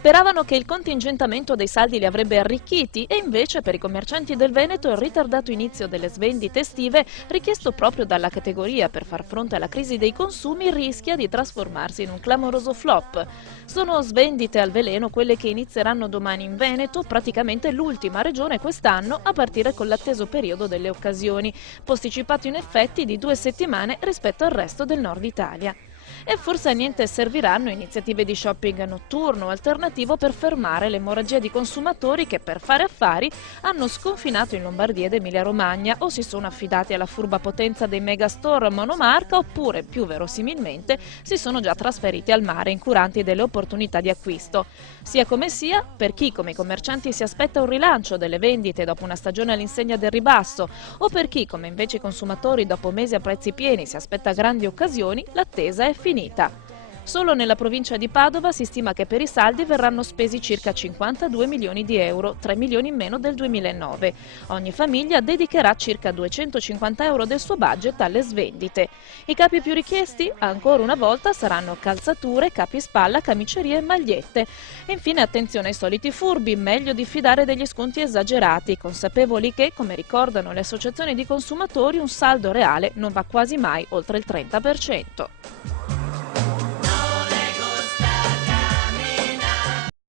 Speravano che il contingentamento dei saldi li avrebbe arricchiti e invece per i commercianti del Veneto il ritardato inizio delle svendite estive, richiesto proprio dalla categoria per far fronte alla crisi dei consumi, rischia di trasformarsi in un clamoroso flop. Sono svendite al veleno quelle che inizieranno domani in Veneto, praticamente l'ultima regione quest'anno a partire con l'atteso periodo delle occasioni, posticipato in effetti di 2 settimane rispetto al resto del nord Italia. E forse a niente serviranno iniziative di shopping notturno alternativo per fermare l'emorragia di consumatori che per fare affari hanno sconfinato in Lombardia ed Emilia-Romagna o si sono affidati alla furba potenza dei megastore monomarca oppure, più verosimilmente, si sono già trasferiti al mare incuranti delle opportunità di acquisto. Sia come sia, per chi come i commercianti si aspetta un rilancio delle vendite dopo una stagione all'insegna del ribasso o per chi come invece i consumatori dopo mesi a prezzi pieni si aspetta grandi occasioni, l'attesa è finita. Solo nella provincia di Padova si stima che per i saldi verranno spesi circa 52 milioni di euro, 3 milioni in meno del 2009. Ogni famiglia dedicherà circa 250 euro del suo budget alle svendite. I capi più richiesti, ancora una volta, saranno calzature, capispalla, camicerie e magliette. E infine attenzione ai soliti furbi, meglio diffidare degli sconti esagerati, consapevoli che, come ricordano le associazioni di consumatori, un saldo reale non va quasi mai oltre il 30%.